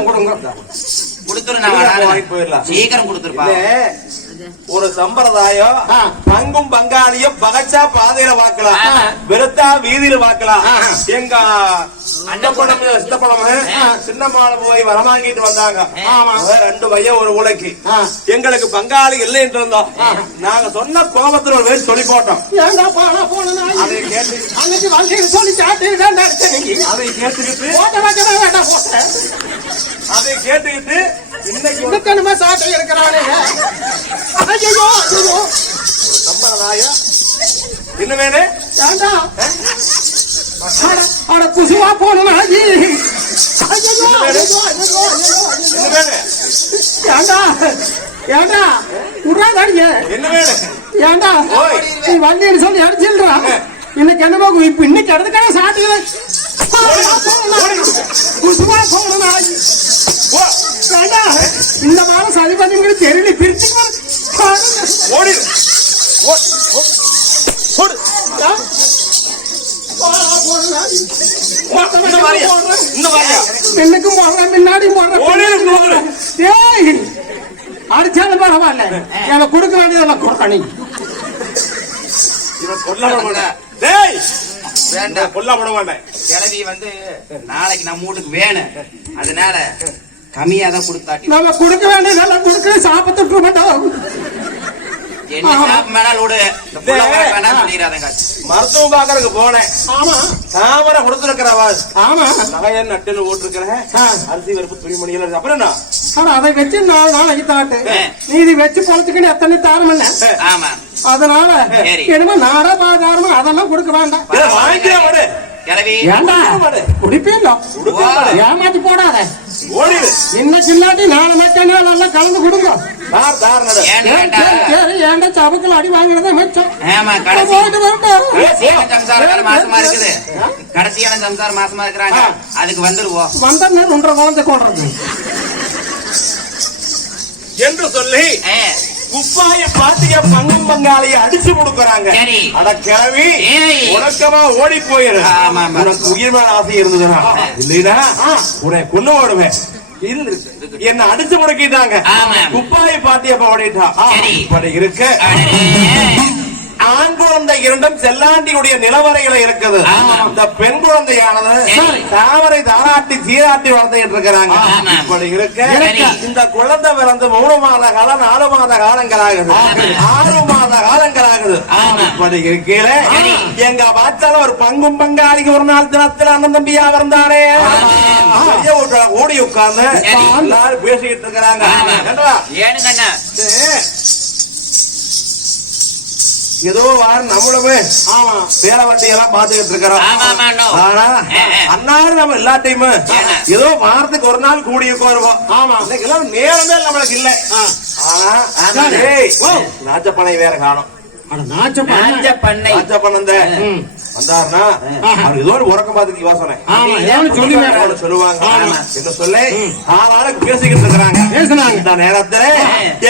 கொடுங்க. கொடுத்துரு நான் சீக்கிரம் கொடுத்துருப்பா. ஒரு சம்பிரதாயம். பங்கும் பங்காளியும் பகச்சா பாதையில பார்க்கலாம் ஆ. வெறுத்தா வீதியில பார்க்கலாம் ஆ. எங்க அண்ணப்படம் சித்தப்படம் சின்ன மாலை போய் வரமாங்கிட்டு வந்தாங்க. ஆமா. ரெண்டு பையன் ஒரு உலைக்கு. எங்களுக்கு பங்காளி இல்லைன்னு இருந்தோம் நாங்க சொன்ன கோபத்துல ஒரு பேர் சொல்லி போட்டோம். அதை கேட்டு சொல்லி அதை கேட்டுக்கிட்டு அதை கேட்டுக்கிட்டு இன்னைக்கு சாட்டை இருக்கிறானே. ஐயோ ஐயோ. சம்பிரதாயம் என்ன வேணும் ஏண்டா? அட- குசுவா போன ஐயோ ஐயோ ஐயோ ஏண்டா? ஏண்டா? உடாதடிங்க என்ன வேணும் ஏண்டா. நீ வண்டின்னு சொல்லி அடிச்சில்றா இன்னைக்கு என்னமோ இப்ப இன்னைக்கு இடத்துக்கான சாட்டுகளை குசுமா இந்த மாதிரி சரி பண்ணி தெரியல பிரிச்சு ஓடு. மாதிரியா? பின்னுக்கும் போடுறேன் முன்னாடி போடுறேன். ஏய் அடிச்சாலும் பரவாயில்ல எனக்கு கொடுக்க வேண்டியதெல்லாம் மாட்டான். டேய், வேண்டாம் நான் கொல்ல விட மாட்டேன். கிளவி வந்து நாளைக்கு நம்ம வீட்டுக்கு வேணும் அதனால கம்மியா தான் கொடுத்தாட்டி. நம்ம கொடுக்க வேண்டியதெல்லாம் கொடுக்க சாப்பிட்டு மாட்டோம். என்ன சாப்பிட்டு வேணாலும் விடு இந்த புள்ள உனக்கு வேணாம் சொல்லிடாதங்க மருத்துவம் பாக்குறதுக்கு போனேன். ஆமா. தாமரை கொடுத்துருக்கிறவா ஆமா. நகையன் நட்டுன்னு ஓட்டிருக்கிறேன். அரிசி பருப்பு துணிமணி எல்லாம். அப்புறம் என்ன? அதை வச்சு நாலு நாளைக்கு தாட்டு. நீ இது வச்சு பொழைச்சுக்கணும் எத்தனை ஆமா. அதனால சரி. என்னமோ நாரா பாதாரமா அதெல்லாம் கொடுக்க வேண்டாம். மாட்டேன். ஏமாத்தி போடாத. இன்னைக்கு இல்லாட்டி நாலு மக்கள் எல்லாம் கலந்து கொடுங்க. ஏன்டா சபக்குல அடி வாங்கினதே மிச்சம். கடைசியான சம்சாரம் மாசமா இருக்கிறாங்க? அதுக்கு வந்துருவோம். வந்த நேரம் ஒன்றரை குழந்தை கொள்றது என்று சொல்லி குப்பாய பாத்திய பங்கும் பங்காளிய அடிச்சு கொடுக்கறாங்க. அட கிளவி ஏய். உனக்கமா ஓடி போயிரு. உனக்கு உயிர் மேல ஆசை இருந்ததுன்னா இல்லைனா உன்னை கொண்டு ஓடுவேன் என்ன அடிச்சு முடக்கிட்டாங்க. குப்பாய பாட்டியப்ப ஓடிட்டா. இப்படி இருக்க. ஆண் குழந்தை இரண்டும் செல்லாண்டியுடைய நிலவரையில இருக்குது. இந்த பெண் குழந்தையானது. தாமரை தாராட்டி சீராட்டி வளர்ந்துட்டு இருக்கிறாங்க. இப்படி இருக்க. இந்த குழந்தை பிறந்து மூணு மாத காலம் நாலு மாத காலங்களாகுது ஆமா. ஆறு மாத காலங்களாகுது. இப்படி இருக்கையில. எங்க பாச்சால ஒரு பங்கும் பங்காளிக்கு ஒரு நாள் தினத்துல அண்ணன் தம்பியா வீட்டுல ஓடி உட்கார்ந்து. எல்லாரும் பேசிக்கிட்டு இருக்கிறாங்க ஏதோ வாரம் நம்மளுமே. ஆமா. வேலை வண்டி எல்லாம் பாத்துக்கிட்டு இருக்கிறோம். ஆனா. அன்னாரு நம்ம எல்லாத்தையுமே ஏன்னா? ஏதோ வாரத்துக்கு ஒரு நாள் கூடி உட்காருவோம். ஆமா. எல்லாம் நேரமே நம்மளுக்கு இல்ல. ஆனா நாச்சப்பனை வேற காணும். அட நாச்ச வந்தாருன்னா அவர் ஏதோ உறக்கம் பார்த்துட்டு சொல்லி சொல்லுவாங்க. என்ன சொல்ல? ஆளாளுக்கு பேசிக்கிட்டு இருக்கிறாங்க. இந்த நேரத்துல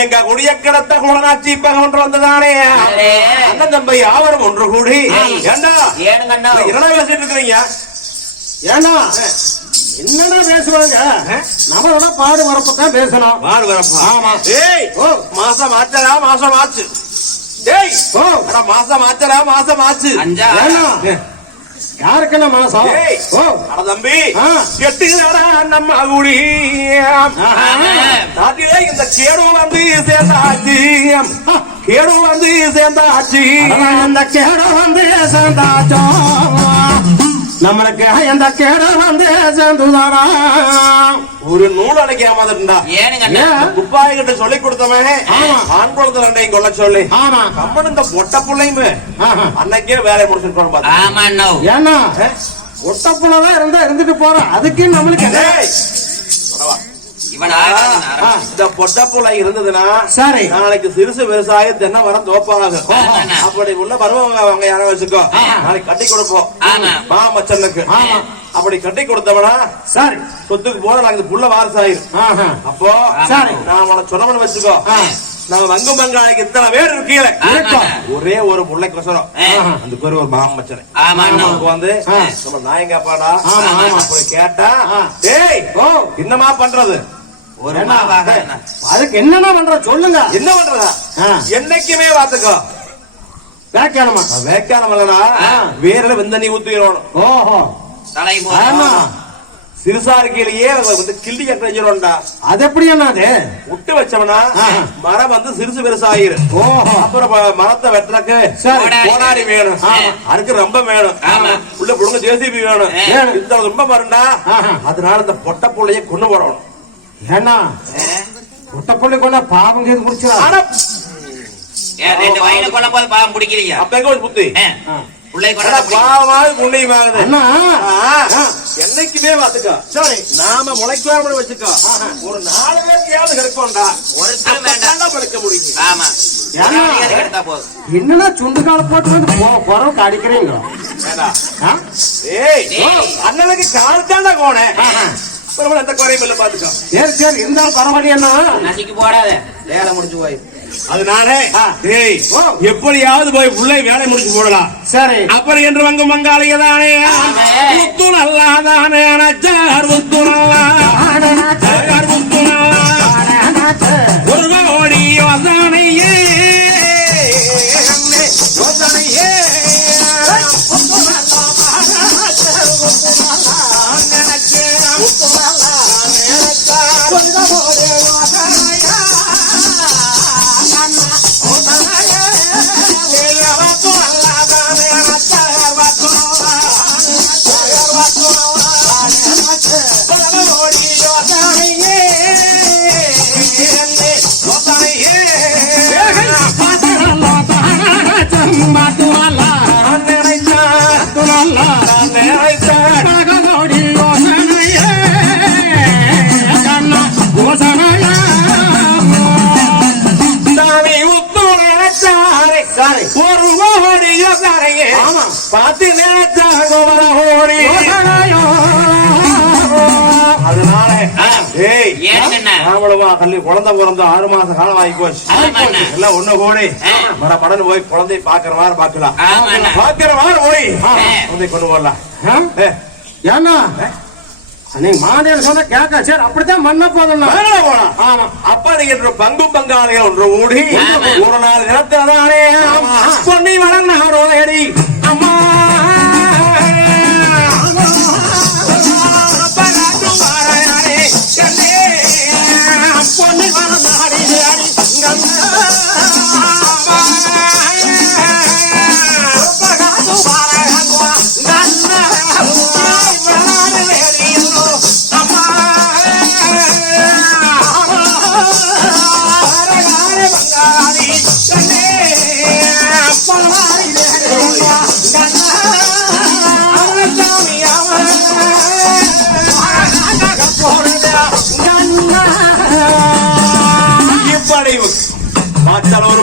எங்க குடிய கிடத்த குளநாச்சி இப்ப ஒன்று வந்ததானே. அண்ணன் தம்பி யாவரும் ஒன்று கூடி. ஏண்டா? என்னடா பேசிட்டு இருக்கிறீங்க? ஏன்னா என்னடா பேசுவாங்க நம்மளோட பாடு வரப்பதான் பேசணும். வாடு வரப்பா. ஆமா. ஏய் ஓ. மாசம் ஆச்சரா மாசம் ஆச்சு டேய் அட மாசம் ஆச்சரா மாசம் ஆச்சு அஞ்சா. யாருக்குன்னு மாசம்? ஓ. அட தம்பி ஆ. கெட்டுகிறா நம்ம குடி. நாட்டிலே இந்த கேடு வந்து சேர்ந்தாச்சு. கேடு வந்து சேர்ந்தாச்சு. அந்த கேடு வந்து சேர்ந்தாச்சோ. நம்மளுக்கு அந்த கேடு வந்து சேர்ந்துதானா? ஒரு நூல் அடைக்க ஏமாந்துட்டா ஏனுங்க? துப்பாய் கிட்ட சொல்லி கொடுத்தவன் ஆமா. ஆண் குழந்தை ரெண்டையும் கொல்ல சொல்லி. ஆமா. கம்மன் இந்த பொட்ட பிள்ளையுமே. ஆஹா. அன்னைக்கே வேலையை முடிச்சிருக்கோம் பாத்து. ஆமா அண்ணா. ஏன்னா ஒட்டப்புலதான் இருந்தா இருந்துட்டு போறோம். அதுக்கு நம்மளுக்கு இந்த பொட்ட புள்ளை இருந்ததுன்னா சரி நாளைக்கு சிறுசு விவசாய தென்னை மரம் தோப்பாங்க. அப்படி உள்ள பருவம் அவங்க யாரும் வச்சுக்கோ. நாளைக்கு கட்டி கொடுப்போம் ஆமா. மாமச்சனுக்கு ஆமா. அப்படி கட்டி கொடுத்தவனா சரி சொத்துக்கு போன நாளைக்கு இந்த புள்ள வாரசாயிரும் ஆஹா. அப்போ சரி. நான் உன சொன்னவன் வச்சுக்கோ. நம்ம வங்கும் பங்காளிக்கு இத்தனை பேர் இருக்கீங்க ஆமாண்ணா. ஒரே ஒரு புள்ளைக்கு வசனம் ஆ. அந்த பேர் ஒரு மாமச்சனை வந்து. நம்ம ஆமா. அப்படி கேட்டா. ஏய் ஓ என்னமா பண்றது ஒரு மாவாக அதுக்கு என்னென்ன பண்ற? சொல்லுங்க. என்ன பண்றதா. என்னைக்குமே பாத்துக்கோ வேக்கணுமா வேக்கானம் இல்லடா. வேர்ல வெந்தண்ணி ஊத்திடணும் ஓஹோ. தலை ஆமா. போட்டு சிறுசாருக்கையிலேயே வந்து கிள்ளி கட்ட அது எப்படி என்ன அது? விட்டு வச்சோம்னா. மரம் வந்து சிறுசு பெருசாயிரு ஓஹோ. அப்புறம் மரத்தை வெட்டுறக்கு சரி. கோடாரி வேணும். அதுக்கு ரொம்ப வேணும். ஆமா. உள்ள புடுங்க ஜேசிபி வேணும். இந்த ரொம்ப மரம்டா. அதனால இந்த பொட்ட புள்ளைய கொண்டு போடணும். ஏன்னா முட்டைப்பள்ளி கொண்ட பாவம் கேது ஏன் ரெண்டு வயலு கொள்ள போது பாவம் பிடிக்கிறீங்க அப்ப எங்க ஒரு புத்தி? பிள்ளை ஆனா கொள்ள பாவமாவது புண்ணியமாகுது அண்ணா. ஆ, என்னைக்குமே பாத்துக்கோ சரி. நாம முளைக்காம வச்சுக்கோ. ஒரு நாலு பேருக்கையாவது கிடைக்கும்டா அப்பதான் முளைக்க முடியும் ஆமா. என்னன்னா சுண்டு கால போட்டு வந்து குறவுக்கு அடிக்கிறீங்க. அண்ணனுக்கு கால் தாண்டா கோணேன் அப்புறம் எந்த குறையும் இல்ல பாத்துக்கோ சரி சரி இருந்தாலும் பரவாயில்ல என்ன நசிக்கு போடாத. வேலை முடிஞ்சு போய். அதனால ஓ. எப்படியாவது போய் புள்ளை வேலை முடிச்சு போடலாம். சரி. அப்புறம் என்று வங்க மங்காளிக தானே ஆமே. முத்து நல்லா தானே நச்சார் முத்து நல்லா சரி ஒரு ஓடியோ தரையே ஆமா. கோபர ஓடி. அதனால. ஏய் குழந்தை பிறந்த ஆறு மாச காலம் ஆகி போச்சு. எல்லாம் ஒண்ணு கூடி. மட மடன்னு போய் குழந்தைய பாக்குற மாதிரி பாக்கலாம். பாக்குற மாதிரி போய். குழந்தை கொண்டு போடலாம் ஏன்னா? நீ மாநில சொன்ன கேட்க சரி அப்படித்தான் மண்ண போதும் ஆமா அப்ப நீங்க பங்கும் பங்காளிகள் ஒன்று ஆமா. ஒரு நாள் ஆமா. பொன்னி வளர்ந்தாரோ ஏடி அம்மா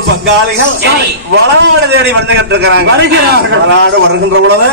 பங்காளிகள். வளநாடு தேடி வருகிறார்கள். வளநாடு வருகின்ற பொழுது.